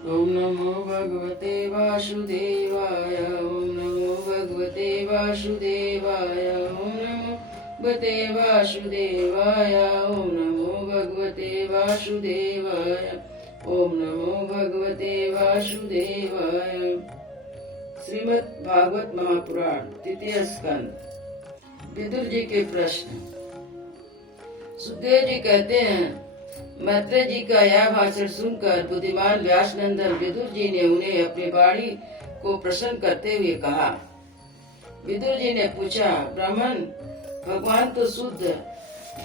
ओम नमो भगवते वासुदेवाय। ओम नमो भगवते वासुदेवाय। ओम नमो भगवते वासुदेवाय। ओम नमो भगवते वासुदेवाय। ओम नमो भगवते वासुदेवाय। श्रीमद् भागवत महापुराण तृतीय स्कंद। विदुर जी के प्रश्न। सुखदेव जी कहते हैं, मैत्रेय जी का यह भाषण सुनकर बुद्धिमान व्यासनंदन विदुर जी ने उन्हें अपनी वाणी को प्रसन्न करते हुए कहा। विदुर जी ने पूछा, ब्राह्मण, भगवान तो शुद्ध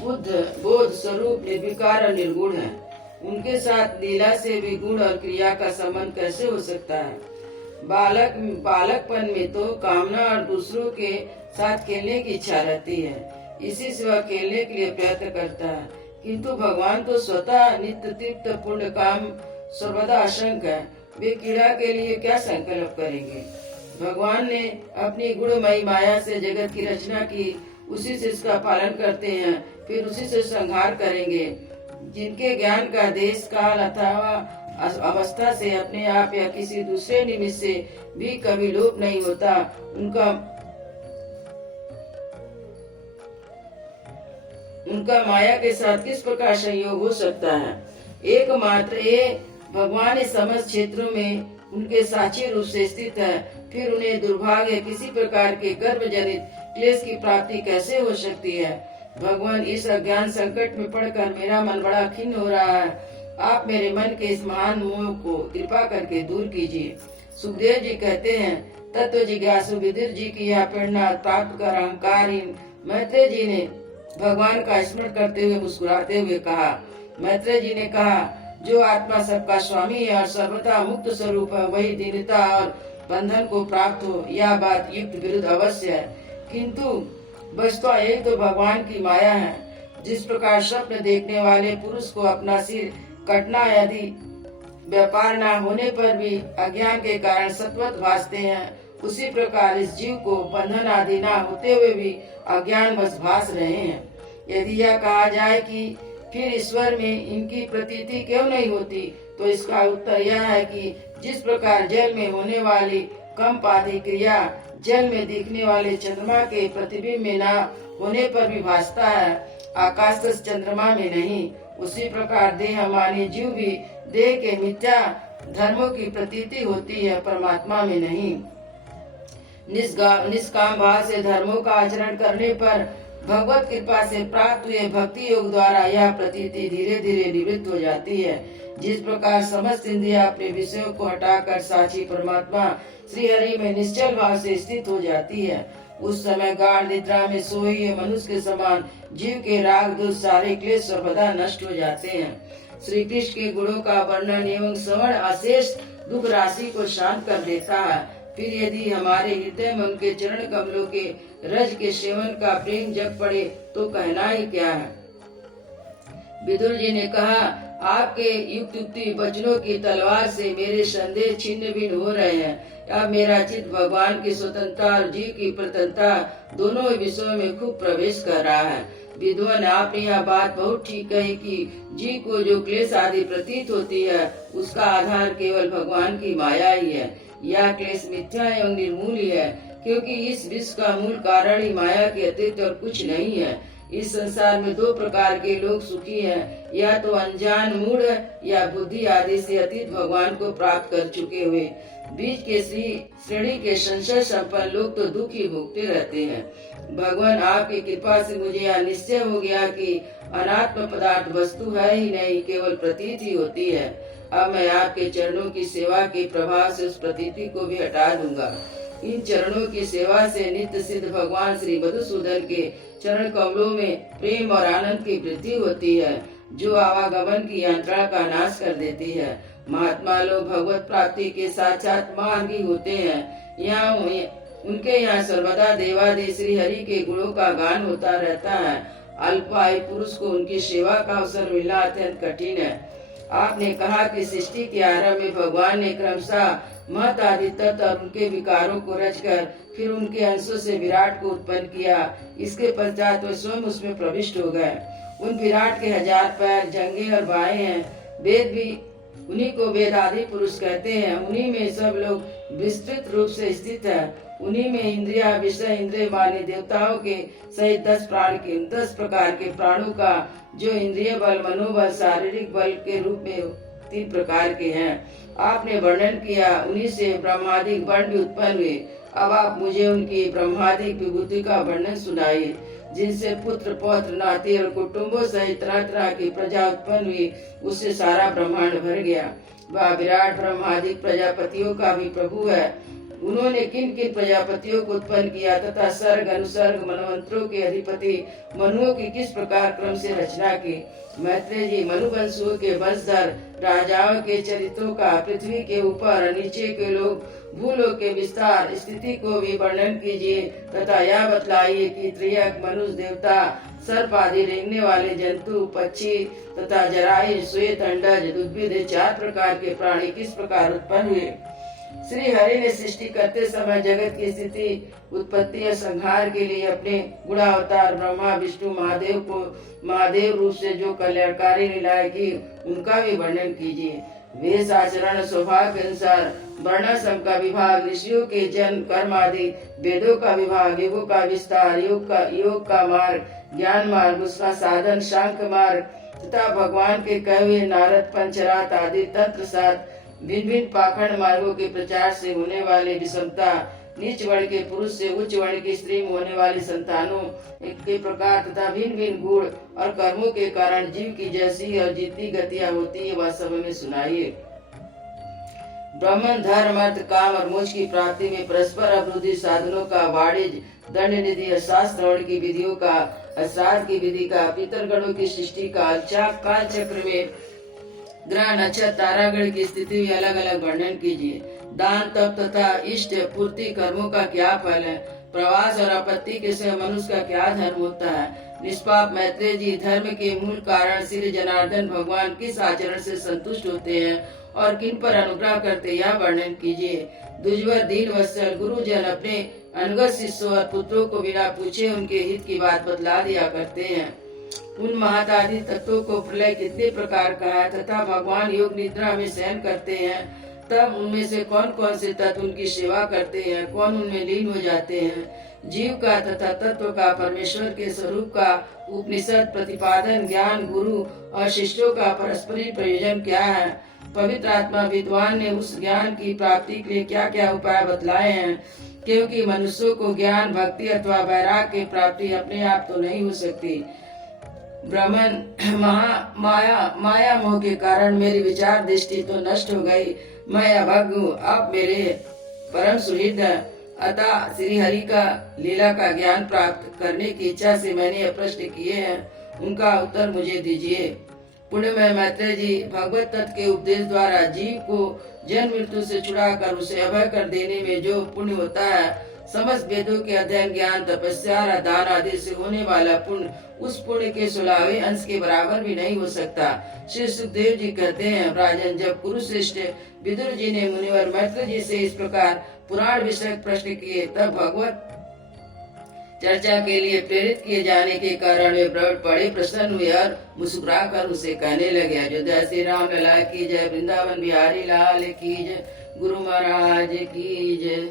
बुद्ध बोध स्वरूप निर्विकार और निर्गुण है। उनके साथ लीला से भी गुण और क्रिया का संबंध कैसे हो सकता है? बालकपन में तो कामना और दूसरों के साथ खेलने की इच्छा रहती है, इसी से वह खेलने के लिए प्रयत्न करता है, किंतु भगवान तो स्वतः नित्य तृप्त पूर्ण काम सर्वदा असंक है। वे क्रीड़ा के लिए क्या संकल्प करेंगे? भगवान ने अपनी गुणमयी माया से जगत की रचना की, उसी से इसका पालन करते हैं, फिर उसी से संहार करेंगे। जिनके ज्ञान का देश काल अथवा अवस्था से अपने आप या किसी दूसरे निमित्त से भी कभी लोप नहीं होता, उनका माया के साथ किस प्रकार संयोग हो सकता है? एकमात्र ये भगवान इस समस्त क्षेत्रों में उनके साक्षी रूप से स्थित है, फिर उन्हें दुर्भाग्य किसी प्रकार के कर्म जनित क्लेश की प्राप्ति कैसे हो सकती है? भगवान, इस अज्ञान संकट में पड़कर मेरा मन बड़ा खिन्न हो रहा है। आप मेरे मन के इस महान मोह को कृपा करके दूर कीजिए। सुखदेव जी कहते हैं, तत्व जिज्ञासु विदुर जी की यह प्रेरणा प्राप्त कर अहंकारहीन मैत्रेय जी ने भगवान का स्मरण करते हुए मुस्कुराते हुए कहा। मैत्रेय जी ने कहा, जो आत्मा सबका स्वामी है और सर्वथा मुक्त स्वरूप है, वही दीनता और बंधन को प्राप्त हो, यह बात युक्त विरुद्ध अवश्य है। किंतु वस्तुतः यही तो भगवान की माया है। जिस प्रकार स्वप्न देखने वाले पुरुष को अपना सिर कटना यदि व्यापार न होने पर भी अज्ञान के कारण सत्वत भासते हैं, उसी प्रकार इस जीव को बंधन आदि न होते हुए भी अज्ञान बस भास रहे हैं। यदि यह कहा जाए कि फिर ईश्वर में इनकी प्रतीति क्यों नहीं होती, तो इसका उत्तर यह है कि जिस प्रकार जल में होने वाली कंप आदि क्रिया जल में दिखने वाले चंद्रमा के प्रतिबिंब में न होने पर भी भासता है, आकाश चंद्रमा में नहीं, उसी प्रकार देह मानी जीव भी देह के मिथ्या धर्मों की प्रतीति होती है, परमात्मा में नहीं। निष्काम भाव से धर्मों का आचरण करने पर भगवत कृपा से प्राप्त हुए भक्ति योग द्वारा यह प्रतीति धीरे धीरे निवृत्त हो जाती है। जिस प्रकार समस्त इंद्रियां अपने विषयों को हटाकर साक्षी परमात्मा श्री हरि में निश्चल भाव से स्थित हो जाती है, उस समय गाढ़ निद्रा में सोए हुए मनुष्य के समान जीव के राग दोष सारे क्लेश सर्वदा नष्ट हो जाते हैं। श्री कृष्ण के गुणों का वर्णन एवं श्रवण अशेष दुख राशि को शांत कर देता है। फिर यदि हमारे हृदय में उनके चरण कमलों के रज के सेवन का प्रेम जग पड़े तो कहना ही क्या है। विदुर जी ने कहा, आपके युक्ति वचनों की तलवार से मेरे संदेह छिन्न भिन्न हो रहे हैं। अब मेरा चित्त भगवान की स्वतंत्रता और जीव की प्रतंत्रता दोनों विषयों में खूब प्रवेश कर रहा है। विद्वान, आपने यह बात बहुत ठीक कही कि जीव को जो क्लेश आदि प्रतीत होती है, उसका आधार केवल भगवान की माया ही है। यह क्लेश मिथ्या एवं निर्मूल है, क्योंकि इस विश्व का मूल कारण ही माया के अतिरिक्त और कुछ नहीं है। इस संसार में दो प्रकार के लोग सुखी हैं, या तो अनजान मूढ़ या बुद्धि आदि से अतीत भगवान को प्राप्त कर चुके हुए। बीच के श्रेणी के संशय संपन्न लोग तो दुख ही भोगते रहते हैं। भगवान, आपकी कृपा से मुझे यह निश्चय हो गया कि अनात्म पदार्थ वस्तु है ही नहीं, केवल प्रतीत ही होती है। अब मैं आपके चरणों की सेवा के प्रभाव से उस प्रतीति को भी हटा दूंगा। इन चरणों की सेवा से नित्य सिद्ध भगवान श्री मधुसूदन के चरण कमलों में प्रेम और आनंद की वृद्धि होती है, जो आवागमन की यात्रा का नाश कर देती है। महात्मा लोग भगवत प्राप्ति के साक्षात मार्गी होते हैं। यहाँ उनके यहाँ सर्वदा देवादि श्री हरि के गुणों का गान होता रहता है। अल्पायु पुरुष को उनकी सेवा का अवसर मिलना अत्यंत कठिन है। आपने कहा कि सृष्टि के आरंभ में भगवान ने क्रमशः महत आदि तत्व और उनके विकारों को रचकर फिर उनके अंशों से विराट को उत्पन्न किया। इसके पश्चात वे स्वयं उसमें प्रविष्ट हो गए। उन विराट के 1000 पैर, जंघे और बाहें हैं। वेद भी उन्हीं को वेद आदि पुरुष कहते हैं। उन्हीं में सब लोग विस्तृत रूप से स्थित है। उन्हीं में इंद्रिया, विषय, इंद्रिय माने देवताओं के सहित 10 प्रकार के प्राणों का जो इंद्रिय बल, मनोबल, शारीरिक बल के रूप में 3 प्रकार के हैं, आपने वर्णन किया। उन्हीं से ब्रह्मादिक वर्ण भी उत्पन्न हुए। अब आप मुझे उनकी ब्रह्मादिक विभूति का वर्णन सुनाइए, जिनसे पुत्र, पौत्र, नाती और कुटुंबों सहित तरह तरह की प्रजा उत्पन्न हुई। उससे सारा ब्रह्मांड भर गया। वह विराट ब्रह्मादिक प्रजापतियों का भी प्रभु है। उन्होंने किन किन प्रजापतियों को उत्पन्न किया तथा सर्ग, अनुसर्ग, मनवंतरों के अधिपति मनुओं की किस प्रकार क्रम से रचना की। मैत्रेय जी, मनुवंशों के वंशधर राजाओं के चरित्रों का पृथ्वी के ऊपर और नीचे के लोग भूलोक के विस्तार स्थिति को भी वर्णन कीजिए तथा यह बतलाइए कि त्रियक, मनुष्य, देवता, सर्प आदि रेंगने वाले जंतु, पक्षी तथा जराई, श्वेत, अंडज, उद्भिद 4 प्रकार के प्राणी किस प्रकार उत्पन्न हुए। श्री हरि ने सृष्टि करते समय जगत की स्थिति, उत्पत्ति और संहार के लिए अपने गुणावतार ब्रह्मा, विष्णु, महादेव को महादेव रूप से जो कल्याणकारी लीलाएं की, उनका भी वर्णन कीजिए। वेश, आचरण, स्वभाव के अनुसार वर्णाश्रम का विभाग, ऋषियों के जन्म, कर्म आदि, वेदों का विभाग, युगों का विस्तार, योग का मार्ग, ज्ञान मार्ग, उसका साधन, शांख मार्ग तथा भगवान के कहे हुए नारद, पंचरात आदि तंत्र साथ भिन्न भिन्न पाखंड मार्गों के प्रचार से होने वाले विषमता, नीच वर्ण के पुरुष से उच्च वर्ण की स्त्री में होने वाली संतानों के प्रकार तथा भिन्न भिन्न गुण और कर्मों के कारण जीव की जैसी और जितनी गतियां होती है वह सब में सुनाइए। ब्राह्मण धर्म, अर्थ, काम और मोक्ष की प्राप्ति में परस्पर अभिवृद्धि साधनों का, वाणिज्य, दंड निधि और शास्त्र श्रवण की विधियों का, श्राद्ध की विधि का, पितरगणों की सृष्टि का, काल चक्र में ग्रह, नक्षत्र, तारागण की स्थिति में अलग अलग वर्णन कीजिए। दान, तप तथा इष्ट पूर्ति कर्मों का क्या फल है। प्रवास और आपत्ति के समय मनुष्य का क्या धर्म होता है। निष्पाप मैत्रेय जी, धर्म के मूल कारण श्री जनार्दन भगवान किस आचरण से संतुष्ट होते हैं और किन पर अनुग्रह करते, यह वर्णन कीजिए। दुर्जय, दीन वत्सल गुरुजन अपने अनगत शिष्यों और पुत्रों को बिना पूछे उनके हित की बात बतला दिया करते हैं। उन महतादि तत्वों को प्रलय कितने प्रकार का है तथा भगवान योग निद्रा में शयन करते हैं, तब उनमें से कौन कौन से तत्व उनकी सेवा करते हैं, कौन उनमें लीन हो जाते हैं। जीव का तथा तत्व का, परमेश्वर के स्वरूप का उपनिषद प्रतिपादन, ज्ञान, गुरु और शिष्यों का परस्परी प्रयोजन क्या है। पवित्र आत्मा विद्वान ने उस ज्ञान की प्राप्ति के लिए क्या क्या उपाय बतलाए हैं, क्योंकि मनुष्यों को ज्ञान, भक्ति अथवा वैराग की प्राप्ति अपने आप तो नहीं हो सकती। ब्राह्मण, माया मोह के कारण मेरी विचार दृष्टि तो नष्ट हो गई। मैं अभग हूँ। अब मेरे परम सुहृद अतः श्री हरि का लीला का ज्ञान प्राप्त करने की इच्छा से मैंने यह प्रश्न किए हैं, उनका उत्तर मुझे दीजिए। पुण्यमय मैत्रेय जी, भगवत तत्व के उपदेश द्वारा जीव को जन्म मृत्यु से छुड़ाकर उसे अभय कर देने में जो पुण्य होता है, समस्त वेदों के अध्ययन, ज्ञान, तपस्या, दान आदि से होने वाला पुण्य उस पुण्य के 16वें अंश के बराबर भी नहीं हो सकता। श्री सुखदेव जी कहते हैं, राजन, जब कुरुश्रेष्ठ विदुर जी ने मुनिवर मैत्रेय जी से इस प्रकार पुराण विषयक प्रश्न किए, तब भगवत चर्चा के लिए प्रेरित किए जाने के कारण वे बड़े प्रसन्न हुए और मुस्कुरा कर उसे कहने लगे। अयोध्या श्री राम लला की जय, वृंदावन बिहारी लाल की जय, गुरु महाराज की जय।